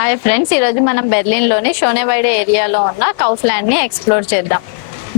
Hi friends, ఈరోజు మనం బెర్లిన్లోని షోనేవైడే ఏరియాలో ఉన్న కౌఫ్లాండ్ని ఎక్స్ప్లోర్ చేద్దాం.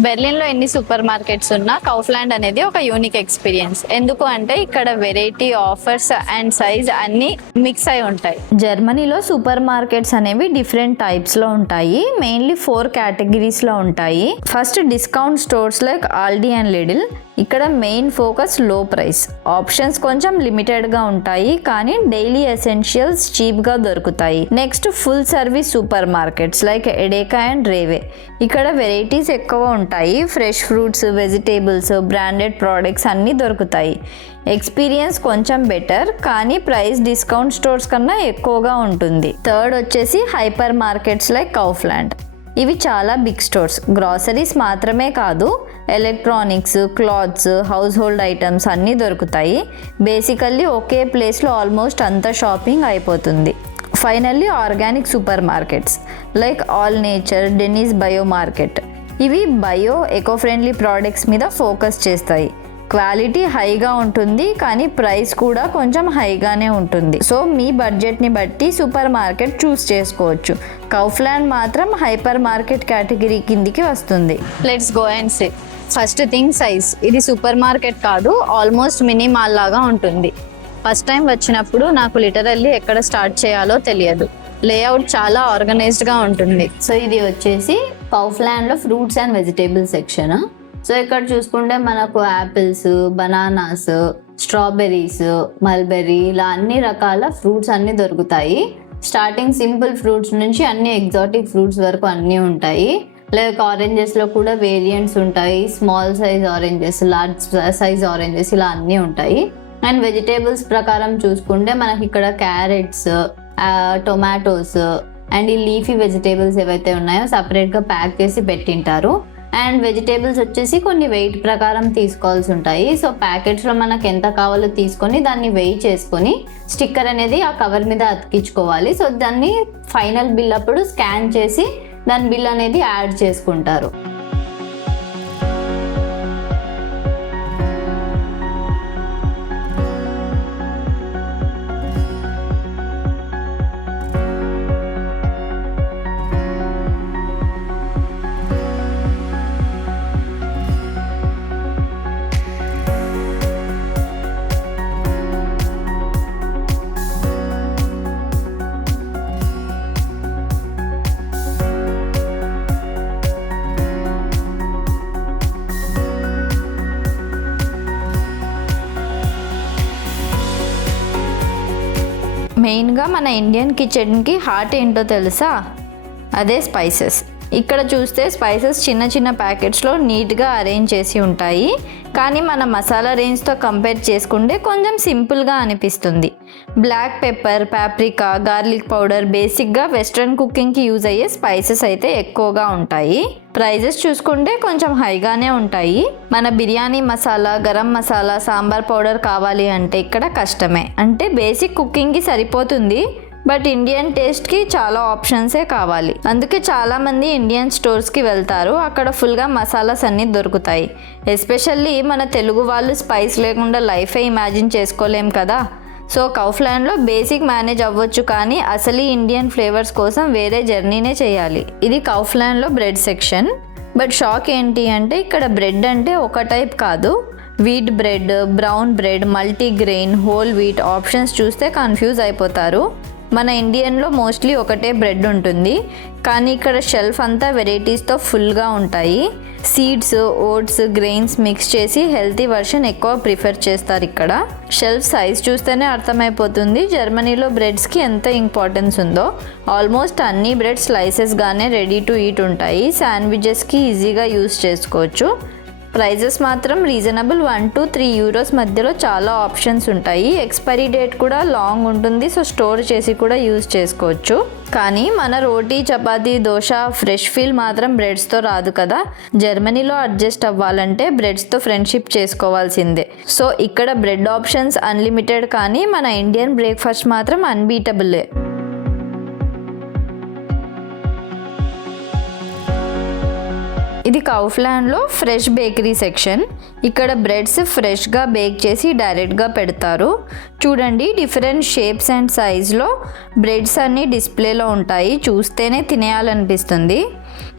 బెర్లిన్లో ఎన్ని సూపర్ మార్కెట్స్ ఉన్నా కౌఫ్లాండ్ అనేది ఒక యూనిక్ ఎక్స్పీరియన్స్. ఎందుకు అంటే ఇక్కడ వెరైటీ, ఆఫర్స్ అండ్ సైజ్ అన్ని మిక్స్ అయి ఉంటాయి. జర్మనీలో సూపర్ మార్కెట్స్ అనేవి డిఫరెంట్ టైప్స్లో ఉంటాయి. మెయిన్లీ 4 కేటగిరీస్లో ఉంటాయి. First discount stores like Aldi and Lidl. ఇక్కడ మెయిన్ ఫోకస్ లో ప్రైస్. ఆప్షన్స్ కొంచెం లిమిటెడ్గా ఉంటాయి, కానీ డైలీ ఎసెన్షియల్స్ చీప్గా దొరుకుతాయి. Next full service supermarkets like Edeka and Rewe. ఇక్కడ వెరైటీస్ ఎక్కువ ఉంటాయి. Fresh fruits, vegetables, branded products అన్నీ దొరుకుతాయి. ఎక్స్పీరియన్స్ కొంచెం బెటర్, కానీ ప్రైస్ డిస్కౌంట్ స్టోర్స్ కన్నా ఎక్కువగా ఉంటుంది. థర్డ్ వచ్చేసి హైపర్ మార్కెట్స్ లైక్ కౌఫ్లాండ్. ఇవి చాలా బిగ్ స్టోర్స్. గ్రాసరీస్ మాత్రమే కాదు, electronics, clothes, household items అన్నీ దొరుకుతాయి. బేసికల్లీ ఒకే ప్లేస్లో ఆల్మోస్ట్ అంతా షాపింగ్ అయిపోతుంది. Finally organic supermarkets like Alnatura, Denn's bio market. ఇవి బయో, ఎకో ఫ్రెండ్లీ ప్రోడక్ట్స్ మీద ఫోకస్ చేస్తాయి. క్వాలిటీ హైగా ఉంటుంది, కానీ ప్రైస్ కూడా కొంచెం హైగానే ఉంటుంది. సో మీ బడ్జెట్ని బట్టి సూపర్ మార్కెట్ చూస్ చేసుకోవచ్చు. కౌఫ్లాండ్ మాత్రం హైపర్ మార్కెట్ కేటగిరీ కిందికి వస్తుంది. Let's go and see. First thing size. ఇది సూపర్ మార్కెట్ కాదు, ఆల్మోస్ట్ మినీ మాల్ లాగా ఉంటుంది. ఫస్ట్ టైం వచ్చినప్పుడు నాకు లిటరల్లీ ఎక్కడ స్టార్ట్ చేయాలో తెలియదు. లేఅవుట్ చాలా ఆర్గనైజ్డ్గా ఉంటుంది. సో ఇది వచ్చేసి కౌఫ్లాండ్లో fruits and vegetable section. So ఇక్కడ చూసుకుంటే మనకు యాపిల్స్, బనానాస్, స్ట్రాబెర్రీస్, మల్బెర్రీ ఇలా అన్ని రకాల ఫ్రూట్స్ అన్నీ దొరుకుతాయి. స్టార్టింగ్ సింపుల్ ఫ్రూట్స్ నుంచి అన్ని ఎగ్జాటిక్ ఫ్రూట్స్ వరకు అన్నీ ఉంటాయి. లైక్ ఆరెంజెస్లో కూడా వేరియంట్స్ ఉంటాయి. Small size oranges, large size oranges ఇలా అన్నీ ఉంటాయి. అండ్ వెజిటేబుల్స్ ప్రకారం చూసుకుంటే మనకి ఇక్కడ క్యారెట్స్, టొమాటోస్ అండ్ ఈ లీఫీ వెజిటేబుల్స్ ఏవైతే ఉన్నాయో సపరేట్గా ప్యాక్ చేసి పెట్టింటారు. అండ్ వెజిటేబుల్స్ వచ్చేసి కొన్ని వెయిట్ ప్రకారం తీసుకోవాల్సి ఉంటాయి. సో ప్యాకెట్స్లో మనకు ఎంత కావాలో తీసుకొని దాన్ని వెయిట్ చేసుకొని స్టిక్కర్ అనేది ఆ కవర్ మీద అతికించుకోవాలి. సో దాన్ని ఫైనల్ బిల్ అప్పుడు స్కాన్ చేసి దాని బిల్ అనేది యాడ్ చేసుకుంటారు. మెయిన్గా మన ఇండియన్ కిచెన్కి హార్ట్ ఏంటో తెలుసా? అదే స్పైసెస్. ఇక్కడ చూస్తే స్పైసెస్ చిన్న చిన్న ప్యాకెట్స్లో నీట్గా అరేంజ్ చేసి ఉంటాయి, కానీ మన మసాలా రేంజ్తో కంపేర్ చేసుకుంటే కొంచెం సింపుల్గా అనిపిస్తుంది. Black pepper, paprika, garlic powder బేసిక్గా వెస్ట్రన్ కుకింగ్కి యూజ్ అయ్యే స్పైసెస్ అయితే ఎక్కువగా ఉంటాయి. ప్రైజెస్ చూసుకుంటే కొంచెం హైగానే ఉంటాయి. మన బిర్యానీ మసాలా, గరం మసాలా, సాంబార్ పౌడర్ కావాలి అంటే ఇక్కడ కష్టమే. అంటే బేసిక్ కుకింగ్కి సరిపోతుంది, బట్ ఇండియన్ టేస్ట్కి చాలా ఆప్షన్సే కావాలి. అందుకే చాలామంది ఇండియన్ స్టోర్స్కి వెళ్తారు. అక్కడ ఫుల్గా మసాలాస్ అన్నీ దొరుకుతాయి. ఎస్పెషల్లీ మన తెలుగు వాళ్ళు స్పైస్ లేకుండా లైఫే ఇమాజిన్ చేసుకోలేం కదా. సో కౌఫ్లాండ్లో బేసిక్ మేనేజ్ అవ్వచ్చు, కానీ అసలు ఇండియన్ ఫ్లేవర్స్ కోసం వేరే జర్నీనే చేయాలి. ఇది కౌఫ్లాండ్లో బ్రెడ్ సెక్షన్. బట్ షాక్ ఏంటి అంటే ఇక్కడ బ్రెడ్ అంటే ఒక టైప్ కాదు. Wheat bread, brown bread, multigrain, whole wheat options చూస్తే కన్ఫ్యూజ్ అయిపోతారు. మన ఇండియన్లో మోస్ట్లీ ఒకటే బ్రెడ్ ఉంటుంది, కానీ ఇక్కడ షెల్ఫ్ అంతా వెరైటీస్తో ఫుల్గా ఉంటాయి. సీడ్స్, ఓట్స్, గ్రెయిన్స్ మిక్స్ చేసి హెల్తీ వర్షన్ ఎక్కువ ప్రిఫర్ చేస్తారు ఇక్కడ. షెల్ఫ్ సైజ్ చూస్తేనే అర్థమైపోతుంది జర్మనీలో బ్రెడ్స్కి ఎంత ఇంపార్టెన్స్ ఉందో. ఆల్మోస్ట్ అన్ని బ్రెడ్ స్లైసెస్గానే రెడీ టు ఈట్ ఉంటాయి. శాండ్విచెస్కి ఈజీగా యూస్ చేసుకోవచ్చు. ప్రైజెస్ మాత్రం రీజనబుల్, 1 to 3 euros మధ్యలో చాలా ఆప్షన్స్ ఉంటాయి. ఎక్స్పైరీ డేట్ కూడా లాంగ్ ఉంటుంది, సో స్టోర్ చేసి కూడా యూజ్ చేసుకోవచ్చు. కానీ మన రోటీ, చపాతీ, దోశ ఫ్రెష్ ఫీల్ మాత్రం బ్రెడ్స్తో రాదు కదా. జర్మనీలో అడ్జస్ట్ అవ్వాలంటే బ్రెడ్స్తో ఫ్రెండ్షిప్ చేసుకోవాల్సిందే. సో ఇక్కడ బ్రెడ్ ఆప్షన్స్ అన్లిమిటెడ్, కానీ మన ఇండియన్ బ్రేక్ఫాస్ట్ మాత్రం అన్బీటబులే. ఇది కౌఫ్లాండ్లో ఫ్రెష్ బేకరీ సెక్షన్. ఇక్కడ బ్రెడ్స్ ఫ్రెష్గా బేక్ చేసి డైరెక్ట్గా పెడతారు. చూడండి, డిఫరెంట్ షేప్స్ అండ్ సైజ్లో బ్రెడ్స్ అన్నీ డిస్ప్లేలో ఉంటాయి. చూస్తేనే తినేయాలనిపిస్తుంది.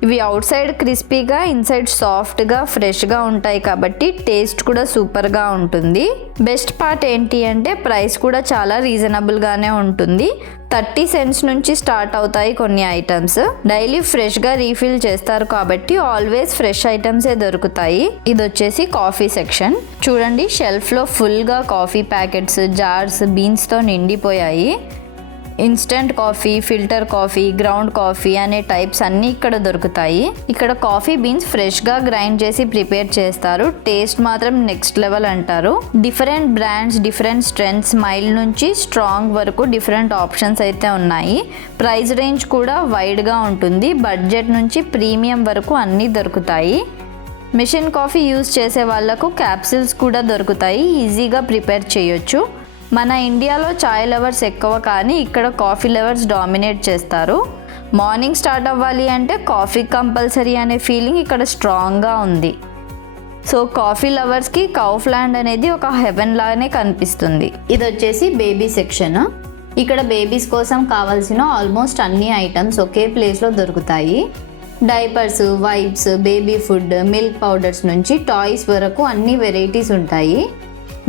ఇవి అవుట్ సైడ్ క్రిస్పీగా, ఇన్సైడ్ సాఫ్ట్గా, ఫ్రెష్గా ఉంటాయి కాబట్టి టేస్ట్ కూడా సూపర్గా ఉంటుంది. బెస్ట్ పార్ట్ ఏంటి అంటే ప్రైస్ కూడా చాలా రీజనబుల్గానే ఉంటుంది. 30 cents నుంచి స్టార్ట్ అవుతాయి కొన్ని ఐటమ్స్. డైలీ ఫ్రెష్గా రీఫిల్ చేస్తారు కాబట్టి ఆల్వేస్ ఫ్రెష్ ఐటమ్సే దొరుకుతాయి. ఇది వచ్చేసి కాఫీ సెక్షన్. చూడండి, షెల్ఫ్లో ఫుల్గా కాఫీ ప్యాకెట్స్, జార్స్, బీన్స్తో నిండిపోయాయి. Instant coffee, filter coffee, ground coffee అనే టైప్స్ అన్నీ ఇక్కడ దొరుకుతాయి. ఇక్కడ కాఫీ బీన్స్ ఫ్రెష్గా గ్రైండ్ చేసి ప్రిపేర్ చేస్తారు. టేస్ట్ మాత్రం నెక్స్ట్ లెవెల్ అంటారు. Different brands, different strengths, mild నుంచి స్ట్రాంగ్ వరకు డిఫరెంట్ ఆప్షన్స్ అయితే ఉన్నాయి. ప్రైస్ రేంజ్ కూడా వైడ్గా ఉంటుంది. బడ్జెట్ నుంచి ప్రీమియం వరకు అన్నీ దొరుకుతాయి. మిషన్ కాఫీ యూజ్ చేసే వాళ్ళకు క్యాప్సిల్స్ కూడా దొరుకుతాయి. ఈజీగా ప్రిపేర్ చేయొచ్చు. మన ఇండియాలో చాయ్ లవర్స్ ఎక్కువ, కానీ ఇక్కడ కాఫీ లవర్స్ డామినేట్ చేస్తారు. మార్నింగ్ స్టార్ట్ అవ్వాలి అంటే కాఫీ కంపల్సరీ అనే ఫీలింగ్ ఇక్కడ స్ట్రాంగ్గా ఉంది. సో కాఫీ లవర్స్కి కౌఫ్లాండ్ అనేది ఒక హెవెన్ లాగానే కనిపిస్తుంది. ఇది వచ్చేసి బేబీ సెక్షన్. ఇక్కడ బేబీస్ కోసం కావాల్సిన ఆల్మోస్ట్ అన్ని ఐటమ్స్ ఒకే ప్లేస్లో దొరుకుతాయి. Diapers, wipes, baby food, milk powders నుంచి టాయ్స్ వరకు అన్ని వెరైటీస్ ఉంటాయి.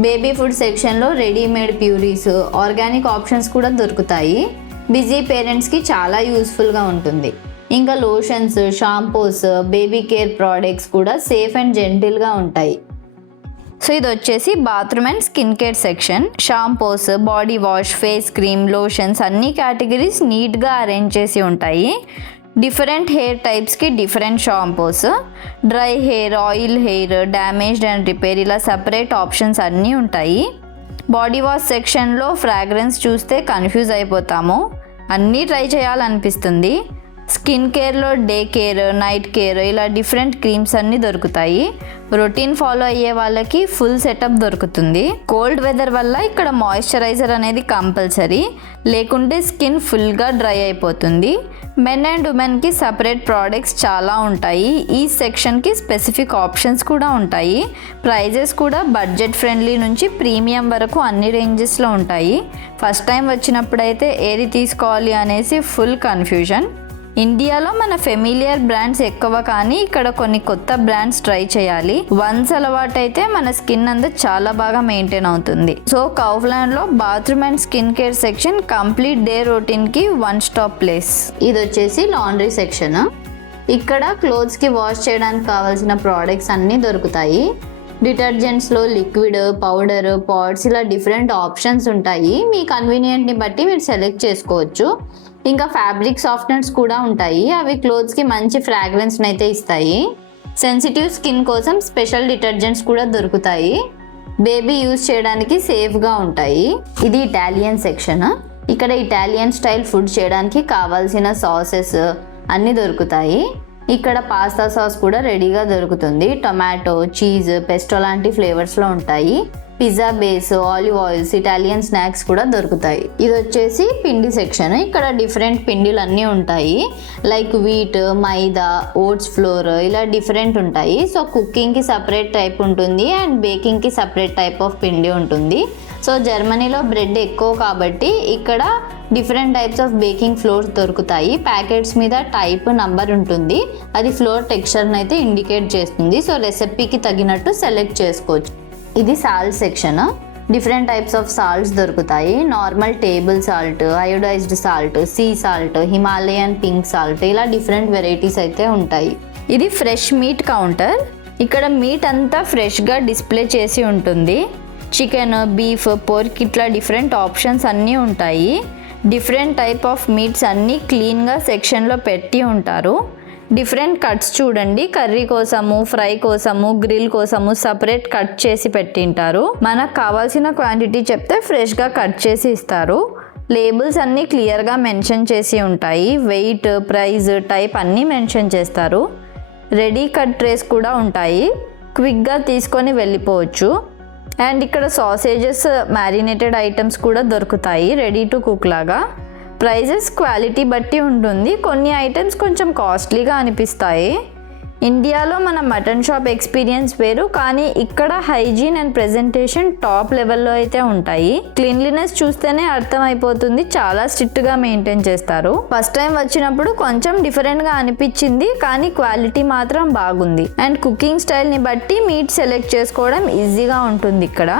బేబీ ఫుడ్ సెక్షన్లో రెడీమేడ్ ప్యూరీస్, ఆర్గానిక్ ఆప్షన్స్ కూడా దొరుకుతాయి. బిజీ పేరెంట్స్కి చాలా యూస్ఫుల్గా ఉంటుంది. ఇంకా lotions, shampoos, baby care products కూడా సేఫ్ అండ్ జెంటిల్గా ఉంటాయి. సో ఇది వచ్చేసి bathroom and skin care section. Shampoos, body wash, face cream, lotions అన్ని కేటగిరీస్ నీట్గా అరేంజ్ చేసి ఉంటాయి. డిఫరెంట్ హెయిర్ టైప్స్కి different shampoos, dry hair, oil hair, damaged and repair ఇలా సపరేట్ ఆప్షన్స్ అన్నీ ఉంటాయి. బాడీ వాష్ సెక్షన్లో ఫ్రాగ్రెన్స్ చూస్తే కన్ఫ్యూజ్ అయిపోతాము. అన్నీ ట్రై చేయాలనిపిస్తుంది. స్కిన్ కేర్లో డే కేర్, నైట్ కేర్ ఇలా డిఫరెంట్ క్రీమ్స్ అన్నీ దొరుకుతాయి. రొటీన్ ఫాలో అయ్యే వాళ్ళకి ఫుల్ సెటప్ దొరుకుతుంది. కోల్డ్ వెదర్ వల్ల ఇక్కడ మాయిశ్చరైజర్ అనేది కంపల్సరీ, లేకుంటే స్కిన్ ఫుల్గా డ్రై అయిపోతుంది. మెన్ అండ్ ఉమెన్కి సపరేట్ ప్రోడక్ట్స్ చాలా ఉంటాయి. ఈ సెక్షన్కి స్పెసిఫిక్ ఆప్షన్స్ కూడా ఉంటాయి. ప్రైజెస్ కూడా బడ్జెట్ ఫ్రెండ్లీ నుంచి ప్రీమియం వరకు అన్ని రేంజెస్లో ఉంటాయి. ఫస్ట్ టైం వచ్చినప్పుడైతే ఏది తీసుకోవాలి అనేసి ఫుల్ కన్ఫ్యూజన్. ఇండియాలో మన ఫెమిలియర్ బ్రాండ్స్ ఎక్కువ, కానీ ఇక్కడ కొన్ని కొత్త బ్రాండ్స్ ట్రై చేయాలి. వన్స్ అలవాటు అయితే మన స్కిన్ అంతా చాలా బాగా మెయింటైన్ అవుతుంది. సో కౌఫ్లాండ్లో bathroom and skin care section complete day రొటీన్కి వన్ స్టాప్ ప్లేస్. ఇది వచ్చేసి లాండ్రీ సెక్షన్. ఇక్కడ క్లోత్స్కి వాష్ చేయడానికి కావాల్సిన ప్రోడక్ట్స్ అన్నీ దొరుకుతాయి. డిటర్జెంట్స్లో లిక్విడ్, పౌడర్, పాడ్స్ ఇలా డిఫరెంట్ ఆప్షన్స్ ఉంటాయి. మీ కన్వీనియంట్ని బట్టి మీరు సెలెక్ట్ చేసుకోవచ్చు. ఇంకా ఫ్యాబ్రిక్ సాఫ్ట్నర్స్ కూడా ఉంటాయి. అవి క్లోత్స్కి మంచి ఫ్రాగ్రెన్స్ని అయితే ఇస్తాయి. సెన్సిటివ్ స్కిన్ కోసం స్పెషల్ డిటర్జెంట్స్ కూడా దొరుకుతాయి. బేబీ యూజ్ చేయడానికి సేఫ్గా ఉంటాయి. ఇది ఇటాలియన్ సెక్షన్. ఇక్కడ ఇటాలియన్ స్టైల్ ఫుడ్ చేయడానికి కావాల్సిన సాసెస్ అన్నీ దొరుకుతాయి. ఇక్కడ పాస్తా సాస్ కూడా రెడీగా దొరుకుతుంది. టొమాటో, చీజ్, పెస్టో లాంటి ఫ్లేవర్స్లో ఉంటాయి. Pizza base, olive oils, Italian snacks కూడా దొరుకుతాయి. ఇది వచ్చేసి పిండి సెక్షన్. ఇక్కడ డిఫరెంట్ పిండిలు అన్నీ ఉంటాయి. లైక్ వీట్, మైదా, ఓట్స్ ఫ్లోర్ ఇలా డిఫరెంట్ ఉంటాయి. సో కుకింగ్కి సపరేట్ టైప్ ఉంటుంది అండ్ బేకింగ్కి సపరేట్ టైప్ ఆఫ్ పిండి ఉంటుంది. సో జర్మనీలో బ్రెడ్ ఎక్కువ కాబట్టి ఇక్కడ different types of baking floors దొరుకుతాయి. ప్యాకెట్స్ మీద టైప్, నంబర్ ఉంటుంది. అది ఫ్లోర్ టెక్స్చర్ని అయితే ఇండికేట్ చేస్తుంది. సో రెసిపీకి తగినట్టు సెలెక్ట్ చేసుకోవచ్చు. ఇది salt section. Different types of salts దొరుకుతాయి. Normal table salt, iodised salt, sea salt, Himalayan pink salt ఇలా డిఫరెంట్ వెరైటీస్ అయితే ఉంటాయి. ఇది ఫ్రెష్ మీట్ కౌంటర్. ఇక్కడ మీట్ అంతా ఫ్రెష్గా డిస్ప్లే చేసి ఉంటుంది. చికెన్, బీఫ్, పోర్క్ ఇట్లా డిఫరెంట్ ఆప్షన్స్ అన్నీ ఉంటాయి. డిఫరెంట్ టైప్ ఆఫ్ మీట్స్ అన్నీ క్లీన్గా సెక్షన్లో పెట్టి ఉంటారు. డిఫరెంట్ కట్స్ చూడండి, కర్రీ కోసము, ఫ్రై కోసము, గ్రిల్ కోసము సపరేట్ కట్ చేసి పెట్టింటారు. మనకు కావాల్సిన క్వాంటిటీ చెప్తే ఫ్రెష్గా కట్ చేసి ఇస్తారు. లేబుల్స్ అన్నీ క్లియర్గా మెన్షన్ చేసి ఉంటాయి. వెయిట్, ప్రైస్, టైప్ అన్నీ మెన్షన్ చేస్తారు. రెడీ కట్ ట్రేస్ కూడా ఉంటాయి. క్విక్గా తీసుకొని వెళ్ళిపోవచ్చు. అండ్ ఇక్కడ సాసేజెస్, మ్యారినేటెడ్ ఐటమ్స్ కూడా దొరుకుతాయి రెడీ టు కుక్ లాగా. ప్రైజెస్ క్వాలిటీ బట్టి ఉంటుంది. కొన్ని ఐటమ్స్ కొంచెం కాస్ట్లీగా అనిపిస్తాయి. ఇండియాలో మన మటన్ షాప్ ఎక్స్పీరియన్స్ వేరు, కానీ ఇక్కడ హైజీన్ అండ్ ప్రెజెంటేషన్ టాప్ లెవెల్లో అయితే ఉంటాయి. క్లీన్లీనెస్ చూస్తేనే అర్థమైపోతుంది, చాలా స్ట్రిక్ట్ గా మెయింటైన్ చేస్తారు. ఫస్ట్ టైం వచ్చినప్పుడు కొంచెం డిఫరెంట్ గా అనిపించింది, కానీ క్వాలిటీ మాత్రం బాగుంది. అండ్ కుకింగ్ స్టైల్ ని బట్టి మీట్ సెలెక్ట్ చేసుకోవడం ఈజీగా ఉంటుంది ఇక్కడ.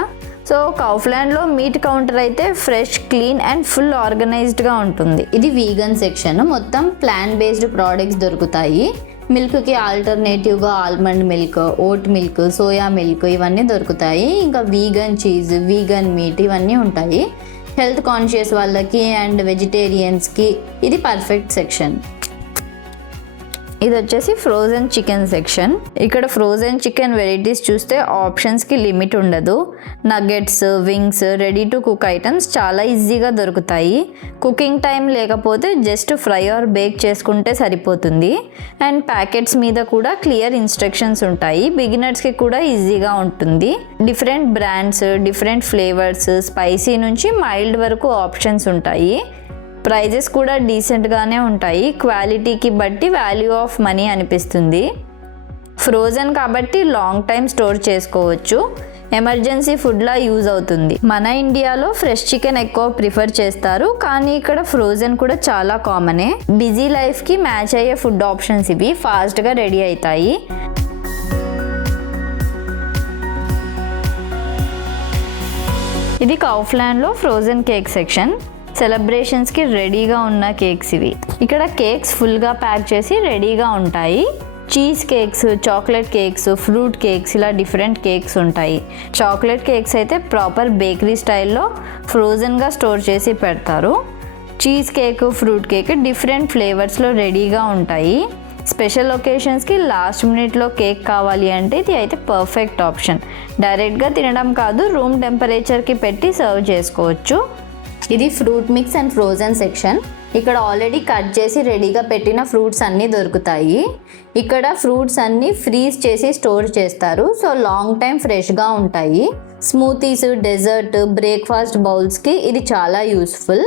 సో కౌఫ్లాండ్లో మీట్ కౌంటర్ అయితే ఫ్రెష్, క్లీన్ అండ్ ఫుల్ ఆర్గనైజ్డ్గా ఉంటుంది. ఇది వీగన్ సెక్షన్, మొత్తం ప్లాంట్ బేస్డ్ ప్రోడక్ట్స్ దొరుకుతాయి. మిల్క్కి ఆల్టర్నేటివ్గా almond milk, oat milk, soya milk ఇవన్నీ దొరుకుతాయి. ఇంకా వీగన్ చీజ్, వీగన్ మీట్ ఇవన్నీ ఉంటాయి. హెల్త్ కాన్షియస్ వాళ్ళకి అండ్ వెజిటేరియన్స్కి ఇది పర్ఫెక్ట్ సెక్షన్. ఇది వచ్చేసి ఫ్రోజన్ చికెన్ సెక్షన్. ఇక్కడ ఫ్రోజన్ చికెన్ వెరైటీస్ చూస్తే ఆప్షన్స్కి లిమిట్ ఉండదు. Nuggets, wings, ready to cook items చాలా ఈజీగా దొరుకుతాయి. కుకింగ్ టైం లేకపోతే జస్ట్ ఫ్రై ఆర్ బేక్ చేసుకుంటే సరిపోతుంది. అండ్ ప్యాకెట్స్ మీద కూడా క్లియర్ ఇన్స్ట్రక్షన్స్ ఉంటాయి. బిగినర్స్కి కూడా ఈజీగా ఉంటుంది. Different brands, different flavours, spicy నుంచి మైల్డ్ వరకు ఆప్షన్స్ ఉంటాయి. ప్రైజెస్ కూడా డీసెంట్గానే ఉంటాయి. క్వాలిటీకి బట్టి వాల్యూ ఆఫ్ మనీ అనిపిస్తుంది. ఫ్రోజన్ కాబట్టి లాంగ్ టైం స్టోర్ చేసుకోవచ్చు. ఎమర్జెన్సీ ఫుడ్లా యూజ్ అవుతుంది. మన ఇండియాలో ఫ్రెష్ చికెన్ ఎక్కువ ప్రిఫర్ చేస్తారు, కానీ ఇక్కడ ఫ్రోజన్ కూడా చాలా కామనే. బిజీ లైఫ్కి మ్యాచ్ అయ్యే ఫుడ్ ఆప్షన్స్ ఇవి, ఫాస్ట్గా రెడీ అవుతాయి. ఇది కౌఫ్లాండ్లో ఫ్రోజన్ కేక్ సెక్షన్. సెలబ్రేషన్స్కి రెడీగా ఉన్న కేక్స్ ఇవి. ఇక్కడ కేక్స్ ఫుల్గా ప్యాక్ చేసి రెడీగా ఉంటాయి. Cheesecakes, chocolate cakes, fruit cakes ఇలా డిఫరెంట్ కేక్స్ ఉంటాయి. చాక్లెట్ కేక్స్ అయితే ప్రాపర్ బేకరీ స్టైల్లో ఫ్రోజన్గా స్టోర్ చేసి పెడతారు. Cheesecake, fruit cake different ఫ్లేవర్స్లో రెడీగా ఉంటాయి. స్పెషల్ ఒకేషన్స్కి లాస్ట్ మినిట్లో కేక్ కావాలి అంటే ఇది అయితే పర్ఫెక్ట్ ఆప్షన్. డైరెక్ట్గా తినడం కాదు, రూమ్ టెంపరేచర్కి పెట్టి సర్వ్ చేసుకోవచ్చు. ఇది fruit mix and frozen section. ఇక్కడ ఆల్రెడీ కట్ చేసి రెడీగా పెట్టిన ఫ్రూట్స్ అన్నీ దొరుకుతాయి. ఇక్కడ ఫ్రూట్స్ అన్నీ ఫ్రీజ్ చేసి స్టోర్ చేస్తారు, సో లాంగ్ టైం ఫ్రెష్గా ఉంటాయి. స్మూతీస్, డెజర్ట్, బ్రేక్ఫాస్ట్ బౌల్స్కి ఇది చాలా యూస్ఫుల్.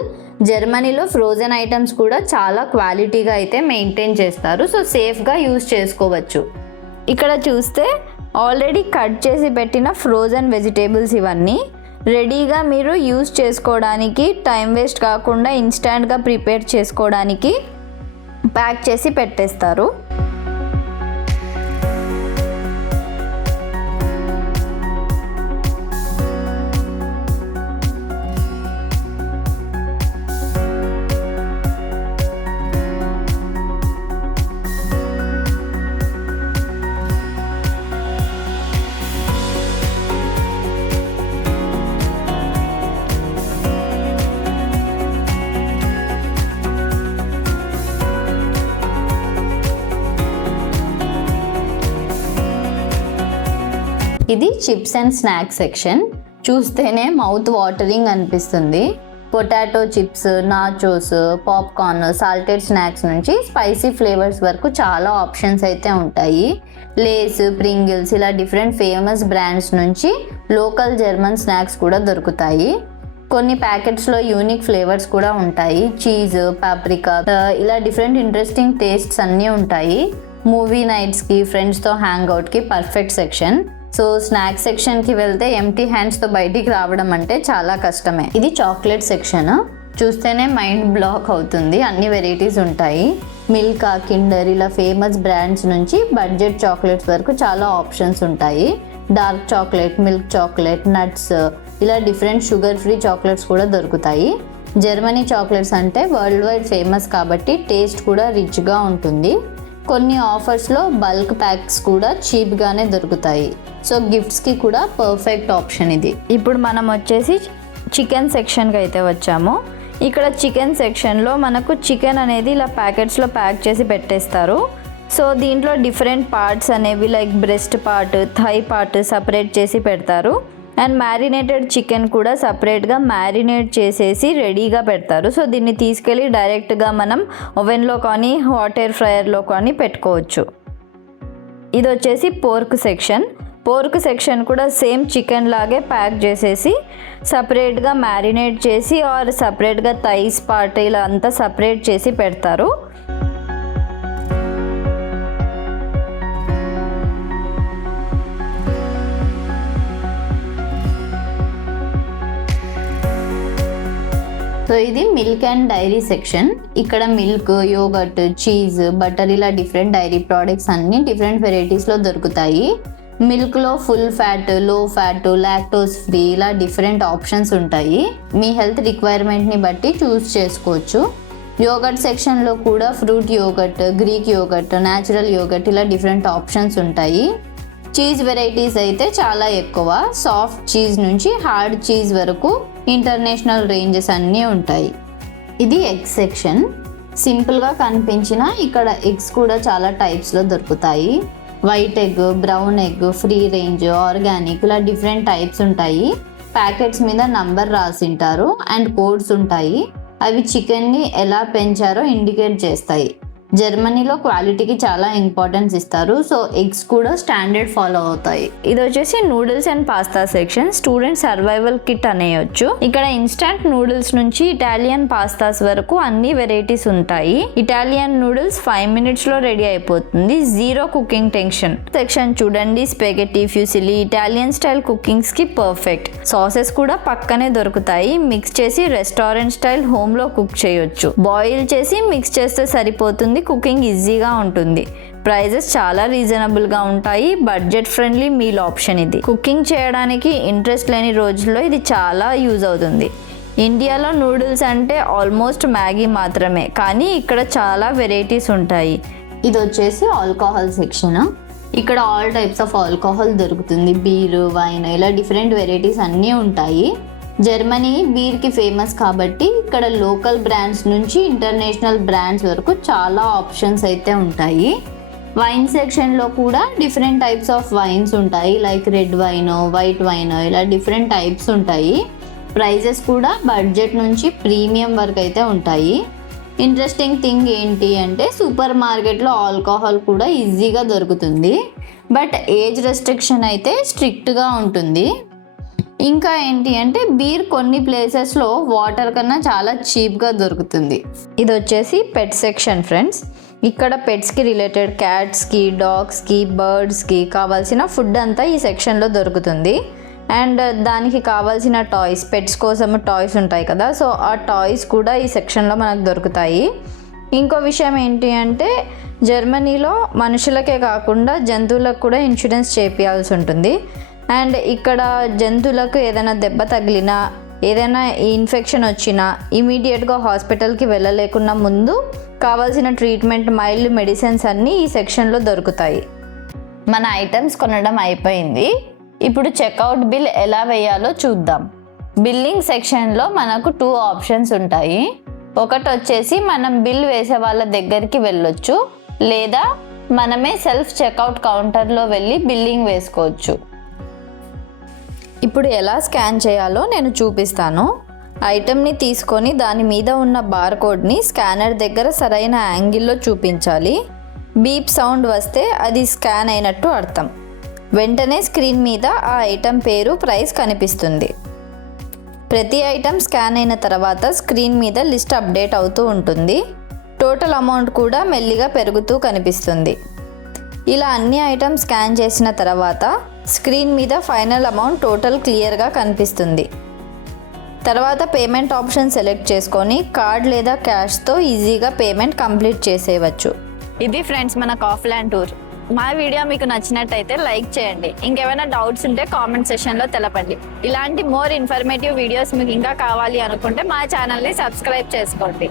జర్మనీలో ఫ్రోజన్ ఐటమ్స్ కూడా చాలా క్వాలిటీగా అయితే మెయింటైన్ చేస్తారు, సో సేఫ్గా యూస్ చేసుకోవచ్చు. ఇక్కడ చూస్తే ఆల్రెడీ కట్ చేసి పెట్టిన ఫ్రోజన్ వెజిటేబుల్స్ ఇవన్నీ రెడీగా మీరు యూస్ చేసుకోవడానికి, టైం వేస్ట్ కాకుండా ఇన్స్టాంట్గా ప్రిపేర్ చేసుకోవడానికి ప్యాక్ చేసి పెట్టేస్తారు. ఇది చిప్స్ అండ్ స్నాక్స్ సెక్షన్. చూస్తేనే మౌత్ వాటరింగ్ అనిపిస్తుంది. Potato chips, nachos, popcorn, salted snacks నుంచి స్పైసీ ఫ్లేవర్స్ వరకు చాలా ఆప్షన్స్ అయితే ఉంటాయి. లేస్, ప్రింగిల్స్ ఇలా డిఫరెంట్ ఫేమస్ బ్రాండ్స్ నుంచి లోకల్ జర్మన్ స్నాక్స్ కూడా దొరుకుతాయి. కొన్ని ప్యాకెట్స్లో యూనిక్ ఫ్లేవర్స్ కూడా ఉంటాయి. చీజ్, పాప్రికా ఇలా డిఫరెంట్ ఇంట్రెస్టింగ్ టేస్ట్స్ అన్నీ ఉంటాయి. మూవీ నైట్స్కి, ఫ్రెండ్స్తో హ్యాంగ్ అవుట్కి పర్ఫెక్ట్ సెక్షన్. సో స్నాక్స్ సెక్షన్కి వెళ్తే ఎంటీ హ్యాండ్స్తో బయటికి రావడం అంటే చాలా కష్టమే. ఇది చాక్లెట్ సెక్షన్. చూస్తేనే మైండ్ బ్లాక్ అవుతుంది, అన్ని వెరైటీస్ ఉంటాయి. మిల్కా, కిండర్ ఇలా ఫేమస్ బ్రాండ్స్ నుంచి బడ్జెట్ చాక్లెట్స్ వరకు చాలా ఆప్షన్స్ ఉంటాయి. Dark chocolate, milk chocolate, nuts ఇలా డిఫరెంట్ షుగర్ ఫ్రీ చాక్లెట్స్ కూడా దొరుకుతాయి. జర్మనీ చాక్లెట్స్ అంటే వరల్డ్ వైడ్ ఫేమస్ కాబట్టి టేస్ట్ కూడా రిచ్గా ఉంటుంది. కొన్ని ఆఫర్స్లో బల్క్ ప్యాక్స్ కూడా చీప్గానే దొరుకుతాయి. సో గిఫ్ట్స్కి కూడా పర్ఫెక్ట్ ఆప్షన్ ఇది. ఇప్పుడు మనం వచ్చేసి చికెన్ సెక్షన్కి అయితే వచ్చాము. ఇక్కడ చికెన్ సెక్షన్లో మనకు చికెన్ అనేది ఇలా ప్యాకెట్స్లో ప్యాక్ చేసి పెట్టేస్తారు. సో దీంట్లో డిఫరెంట్ పార్ట్స్ అనేవి like breast part, thigh part separate చేసి పెడతారు. అండ్ మ్యారినేటెడ్ చికెన్ కూడా సపరేట్గా మ్యారినేట్ చేసేసి రెడీగా పెడతారు. సో దీన్ని తీసుకెళ్ళి డైరెక్ట్గా మనం ఓవెన్లో కానీ హాట్ ఎయిర్ ఫ్రైయర్లో కానీ పెట్టుకోవచ్చు. ఇది వచ్చేసి పోర్క్ సెక్షన్. పోర్క్ సెక్షన్ కూడా సేమ్ చికెన్ లాగే ప్యాక్ చేసేసి సపరేట్గా మ్యారినేట్ చేసి ఆర్ సపరేట్గా థైస్ పార్ట్ ఇలా అంతా సపరేట్ చేసి పెడతారు. సో ఇది మిల్క్ అండ్ డైరీ సెక్షన్. ఇక్కడ మిల్క్, యోగర్ట్, చీజ్, బటర్ ఇలా డిఫరెంట్ డైరీ ప్రోడక్ట్స్ అన్ని డిఫరెంట్ వెరైటీస్లో దొరుకుతాయి. మిల్క్లో ఫుల్ ఫ్యాట్, లో ఫ్యాట్, లాక్టోస్ ఫ్రీ ఇలా డిఫరెంట్ ఆప్షన్స్ ఉంటాయి. మీ హెల్త్ రిక్వైర్మెంట్ని బట్టి చూస్ చేసుకోవచ్చు. యోగర్ట్ సెక్షన్లో కూడా fruit yoghurt, Greek yoghurt, natural yoghurt ఇలా డిఫరెంట్ ఆప్షన్స్ ఉంటాయి. చీజ్ వెరైటీస్ అయితే చాలా ఎక్కువ. సాఫ్ట్ చీజ్ నుంచి హార్డ్ చీజ్ వరకు ఇంటర్నేషనల్ రేంజెస్ అన్నీ ఉంటాయి. ఇది ఎగ్ సెక్షన్. సింపుల్గా కనిపించిన ఇక్కడ ఎగ్స్ కూడా చాలా టైప్స్లో దొరుకుతాయి. White egg, brown egg, free range, organic ఇలా డిఫరెంట్ టైప్స్ ఉంటాయి. ప్యాకెట్స్ మీద నంబర్ రాసింటారు అండ్ కోడ్స్ ఉంటాయి. అవి చికెన్ని ఎలా పెంచారో ఇండికేట్ చేస్తాయి. జర్మనీలో క్వాలిటీకి చాలా ఇంపార్టెన్స్ ఇస్తారు. సో ఎగ్స్ కూడా స్టాండర్డ్ ఫాలో అవుతాయి. ఇది వచ్చేసి noodles and pasta section. Student survival kit అనేయొచ్చు. ఇక్కడ ఇన్స్టంట్ నూడిల్స్ నుంచి ఇటాలియన్ పాస్తాస్ వరకు అన్ని వెరైటీస్ ఉంటాయి. ఇటాలియన్ నూడిల్స్ 5 minutes లో రెడీ అయిపోతుంది. Zero cooking tension. సెక్షన్ చూడండి, spaghetti, fusilli Italian style cookings కి పర్ఫెక్ట్. సాసెస్ కూడా పక్కనే దొరుకుతాయి. మిక్స్ చేసి రెస్టారెంట్ స్టైల్ హోమ్ లో కుక్ చేయొచ్చు. బాయిల్ చేసి మిక్స్ చేస్తే సరిపోతుంది. కుకింగ్ ఈజీగా ఉంటుంది. ప్రైజెస్ చాలా రీజనబుల్గా ఉంటాయి. బడ్జెట్ ఫ్రెండ్లీ మీల్ ఆప్షన్ ఇది. కుకింగ్ చేయడానికి ఇంట్రెస్ట్ లేని రోజుల్లో ఇది చాలా యూజ్ అవుతుంది. ఇండియాలో నూడిల్స్ అంటే ఆల్మోస్ట్ మ్యాగీ మాత్రమే, కానీ ఇక్కడ చాలా వెరైటీస్ ఉంటాయి. ఇది వచ్చేసి ఆల్కహాల్ సెక్షన్. ఇక్కడ ఆల్ టైప్స్ ఆఫ్ ఆల్కహాల్ దొరుకుతుంది. బీర్, వైన్ ఇలా డిఫరెంట్ వెరైటీస్ అన్నీ ఉంటాయి. జర్మనీ బీర్కి ఫేమస్ కాబట్టి ఇక్కడ లోకల్ బ్రాండ్స్ నుంచి ఇంటర్నేషనల్ బ్రాండ్స్ వరకు చాలా ఆప్షన్స్ అయితే ఉంటాయి. వైన్ సెక్షన్లో కూడా డిఫరెంట్ టైప్స్ ఆఫ్ వైన్స్ ఉంటాయి. Like red wine, white wine ఇలా డిఫరెంట్ టైప్స్ ఉంటాయి. ప్రైజెస్ కూడా బడ్జెట్ నుంచి ప్రీమియం వరకు అయితే ఉంటాయి. ఇంట్రెస్టింగ్ థింగ్ ఏంటి అంటే సూపర్ మార్కెట్లో ఆల్కహాల్ కూడా ఈజీగా దొరుకుతుంది. బట్ ఏజ్ రెస్ట్రిక్షన్ అయితే స్ట్రిక్ట్గా ఉంటుంది. ఇంకా ఏంటి అంటే బీర్ కొన్ని ప్లేసెస్లో వాటర్ కన్నా చాలా చీప్గా దొరుకుతుంది. ఇది వచ్చేసి పెట్ సెక్షన్ ఫ్రెండ్స్. ఇక్కడ పెట్స్కి రిలేటెడ్ క్యాట్స్కి, డాగ్స్కి, బర్డ్స్కి కావాల్సిన ఫుడ్ అంతా ఈ సెక్షన్లో దొరుకుతుంది. అండ్ దానికి కావాల్సిన టాయ్స్, పెట్స్ కోసం టాయ్స్ ఉంటాయి కదా, సో ఆ టాయ్స్ కూడా ఈ సెక్షన్లో మనకు దొరుకుతాయి. ఇంకో విషయం ఏంటి అంటే జర్మనీలో మనుషులకే కాకుండా జంతువులకు కూడా ఇన్సూరెన్స్ చేపియాల్సి ఉంటుంది. అండ్ ఇక్కడ జంతువులకు ఏదైనా దెబ్బ తగిలినా, ఏదైనా ఇన్ఫెక్షన్ వచ్చినా ఇమీడియట్గా హాస్పిటల్కి వెళ్ళలేకున్నా ముందు కావాల్సిన ట్రీట్మెంట్, మైల్డ్ మెడిసిన్స్ అన్నీ ఈ సెక్షన్లో దొరుకుతాయి. మన ఐటమ్స్ కొనడం అయిపోయింది. ఇప్పుడు చెక్అవుట్ బిల్ ఎలా వేయాలో చూద్దాం. బిల్లింగ్ సెక్షన్లో మనకు 2 ఆప్షన్స్ ఉంటాయి. ఒకటి వచ్చేసి మనం బిల్ వేసే వాళ్ళ దగ్గరికి వెళ్ళొచ్చు, లేదా మనమే సెల్ఫ్ చెక్అవుట్ కౌంటర్లో వెళ్ళి బిల్లింగ్ వేసుకోవచ్చు. ఇప్పుడు ఎలా స్కాన్ చేయాలో నేను చూపిస్తాను. ఐటెంని తీసుకొని దాని మీద ఉన్న బార్కోడ్ని స్కానర్ దగ్గర సరైన యాంగిల్లో చూపించాలి. బీప్ సౌండ్ వస్తే అది స్కాన్ అయినట్టు అర్థం. వెంటనే స్క్రీన్ మీద ఆ ఐటెం పేరు, ప్రైస్ కనిపిస్తుంది. ప్రతి ఐటెం స్కాన్ అయిన తర్వాత స్క్రీన్ మీద లిస్ట్ అప్డేట్ అవుతూ ఉంటుంది. టోటల్ అమౌంట్ కూడా మెల్లిగా పెరుగుతూ కనిపిస్తుంది. ఇలా అన్ని ఐటమ్స్ స్కాన్ చేసిన తర్వాత స్క్రీన్ మీద ఫైనల్ అమౌంట్ టోటల్ క్లియర్గా కనిపిస్తుంది. తర్వాత పేమెంట్ ఆప్షన్ సెలెక్ట్ చేసుకొని కార్డ్ లేదా క్యాష్తో ఈజీగా పేమెంట్ కంప్లీట్ చేసేయవచ్చు. ఇది ఫ్రెండ్స్ మన కాఫ్లాండ్ టూర్. మా వీడియో మీకు నచ్చినట్టయితే లైక్ చేయండి. ఇంకేమైనా డౌట్స్ ఉంటే కామెంట్ సెక్షన్లో తెలపండి. ఇలాంటి మోర్ ఇన్ఫర్మేటివ్ వీడియోస్ మీకు ఇంకా కావాలి అనుకుంటే మా ఛానల్ని సబ్స్క్రైబ్ చేసుకోండి.